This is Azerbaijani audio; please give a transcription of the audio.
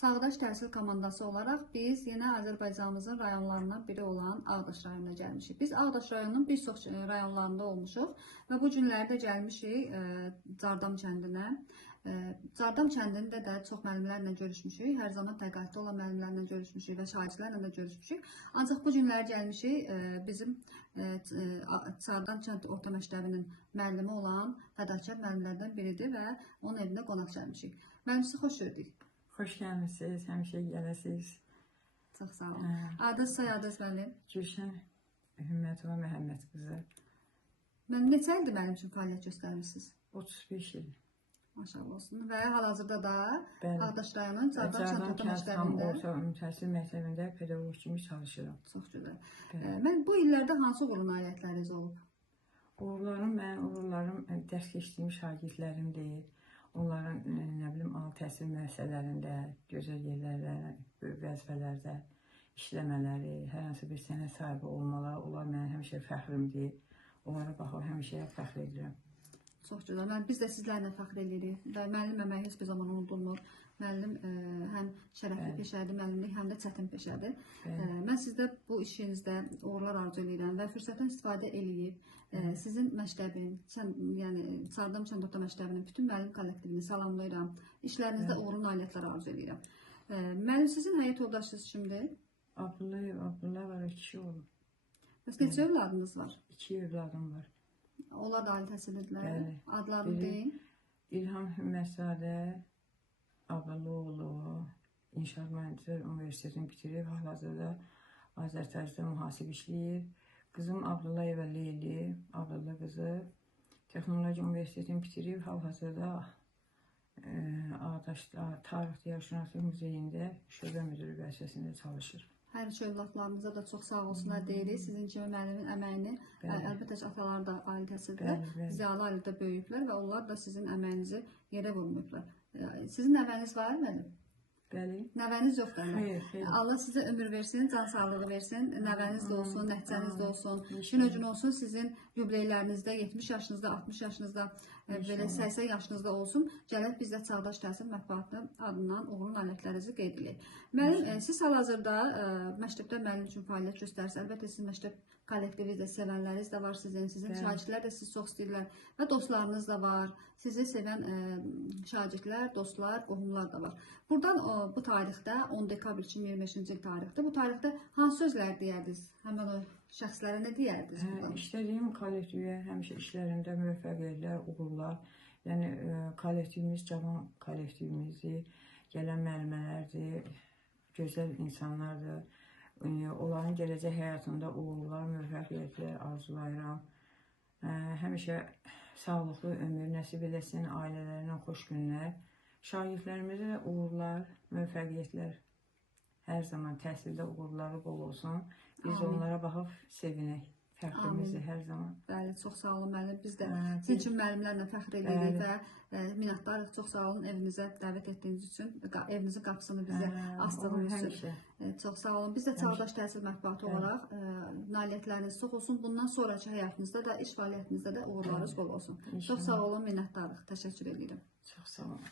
Çağdaş təhsil komandası olaraq biz yenə Azərbaycanımızın rayonlarından biri olan Ağdaş rayonuna gəlmişik. Biz Ağdaş rayonunun bir çox rayonlarında olmuşuq və bu günlərdə gəlmişik Cardam kəndinə. Cardam kəndində də çox müəllimlərlə görüşmüşük. Hər zaman təqaüddə olan müəllimlərlə görüşmüşük və şagirdlərlə də görüşmüşük. Ancaq bu günlər gəlmişik bizim Cardam kənd orta məktəbinin müəllimi olan fədakar müəllimlərdən biridir və onun evinə qonaq gəlmişik. Müəllim, sizi xoş gördük. Xoş gəlmisiniz, həmişə gələsiniz. Çox sağ olun. Adınız, soyadınız müəllim? Gülşən Hümmətova Məhəmməd qızı. Müəllim, neçə ildir mənim üçün fəaliyyət göstərmişsiniz? 35 il. Maşallah olsun. Və hal-hazırda da Bəli. Ağdaş rayonunun Cardam kənd orta məktəbində orta təhsil məktəbində pedaqoq kimi çalışıram. Çox gözəl. Mən bu illərdə hansı uğurlu nailiyyətləriniz olub? Uğurlarım dərs keçdiyim şagirdlərimdir. Onların, nə bilim, ali təhsil müəssisələrində, gözəl yerlərdə, böyük vəzifələrdə işləmələri, hər hansı bir sənət sahibi olmaları, onlar mənim həmişə fəxrimdir. Onlara baxıb həmişə fəxr edirəm. Çox gözəl. Biz də sizlərlə fəxr edirik və müəllim əməyi heç bir zaman unudulmur. Müəllim həm şərəfli peşədir, müəllimlik həm də çətin peşədir. Mən sizdə bu işinizdə uğurlar arzu edirəm və fürsətdən istifadə edib sizin məktəbin, yəni Cardam kənd orta məktəbinin bütün müəllim kollektivini salamlayıram. İşlərinizdə uğurlu nailiyyətlər arzu edirəm. Müəllim, sizin həyat yoldaşınız kimdir? Abdullah var, 2 oğlum. Bəs neçə övladınız var? 2 övladım var. Onlar da ali təhsillidirlər. Adlarını deyin. İlham Hümmətzadə Abdullaoğlu İnşaat Mühəndislər Universitetini bitirib, hal-hazırda Azərtəcdə mühasib işləyir. Qızım Abdullayeva Leyli, Abdullah qızı Texnologiya Universitetini bitirib, hal-hazırda Ağdaşda Tarix Diyarşünaslıq Muzeyində şöbə müdürü vəzifəsində çalışır. Hər iki övladlarınıza da çox sağ olsunlar deyirik. Sizin kimi müəllimin əməyini, əlbəttə ki, atalar da ali təhsildə, ziyalı ailədə böyüyüblər və onlar da sizin əməyinizi yerə vurmuyublar. Sizin nəvəniz var müəllim? Bəli. Nəvəniz yoxdur. Xeyr. Allah sizə ömür versin, can sağlığı versin. Nəvəniz də olsun, nəticəniz də olsun. Gün o gün olsun sizin yubileylərinizdə, 70 yaşınızda, 60 yaşınızda, belə 80 yaşınızda olsun. Gələk biz də Çağdaş Təhsil Mətbuatı adından uğurlu nailiyyətlərinizi qeyd edirik. Müəllim, siz hal-hazırda məktəbdə müəllim üçün fəaliyyət göstərsiniz. Əlbəttə sizin məktəb kollektivi də, sevənləriniz də var sizin şagirdlər də sizi çox istəyirlər və dostlarınız da var. Sizi sevən şagirdlər, dostlar, qohumlar da var. Buradan bu tarixdə 10 dekabr 2025-ci il tarixdə bu tarixdə hansı sözlər deyərdiniz? Həmin o şəxslərə nə deyərdiniz? İşlədiyim kollektivə həmişə işlərində müvəffəqiyyətlər, uğurlar. Yəni kollektivimiz cavan kollektivimizdir, gələn müəllimələrdir, gözəl insanlardır. Onların gələcək həyatında uğurlar, müvəffəqiyyətlər arzulayıram. Həmişə sağlıqlı ömür nəsib edəsin, ailələrinə xoş günlər. Şagirdlərimizə də uğurlar, müvəffəqiyyətlər. Hər zaman təhsildə uğurları bol olsun. Biz onlara baxıb sevinək. Fəxrimizdir hər zaman. Bəli, çox sağ olun müəllim. Biz də sizin üçün müəllimlərlə fəxr edirik və minnətdarıq. Çox sağ olun evinizə dəvət etdiyiniz üçün, evinizin qapısını bizə açdığınız üçün. Çox sağ olun. Biz də Çağdaş Təhsil Mətbuatı olaraq nailiyyətləriniz çox olsun. Bundan sonraki həyatınızda da, iş fəaliyyətinizdə də uğurlarınız bol olsun. Çox sağ olun, minnətdarıq. Təşəkkür edirəm. Çox sağ olun.